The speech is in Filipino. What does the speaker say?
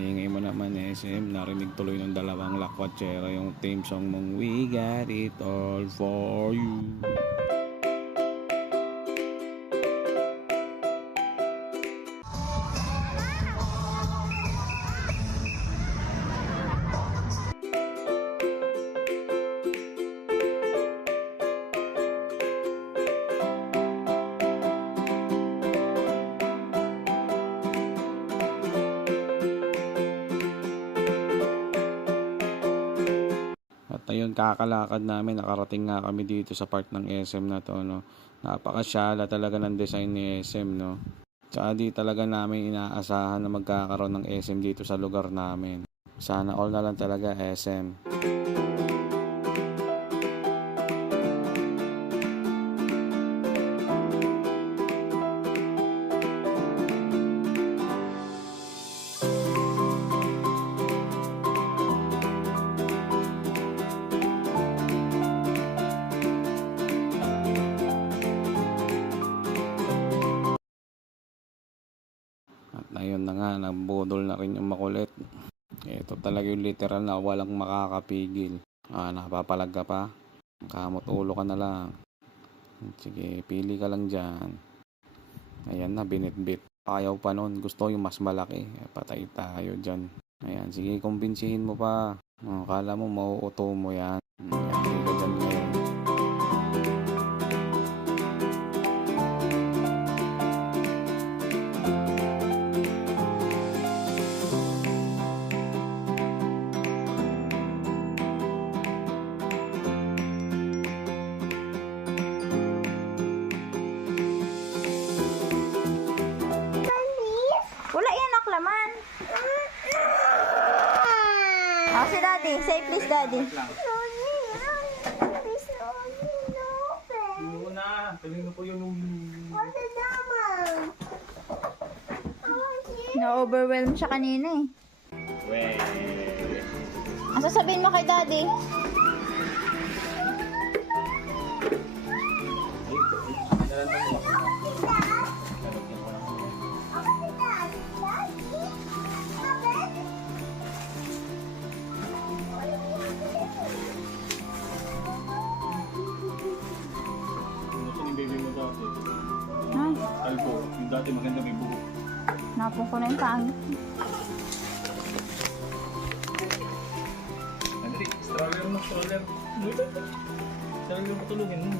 Ingay mo naman SM, narinig tuloy ng dalawang lakwatsera yung theme song mong We Got It All For You. At ayun, kakalakad namin, nakarating nga kami dito sa part ng SM na to, no. Napakasyala talaga ng design ni SM, no. Tsaka di talaga namin inaasahan na magkakaroon ng SM dito sa lugar namin. Sana all na lang talaga SM. At ayun na nga, nabudol na rin yung makulit. Ito talaga yung literal na walang makakapigil. Napapalag ka pa? Kamot ulo ka na lang. Sige, pili ka lang dyan. Ayan na, binitbit. Ayaw pa nun, gusto yung mas malaki. Patay tayo dyan. Ayan, sige, kumbinsihin mo pa. Kala mo mauuto mo yan. Ayan, pili ka dyan ngayon. Wala yan naklaman. Si daddy. Say please daddy. Muna, tuloy na po yung... Na-overwhelm siya kanina eh. Ang sasabihin mo kay daddy? Ay, Albo, yung dati maganda may buhok. napon ko na yung pangit. Andali, stroller mo, stroller. Stroller mo tulungin mo.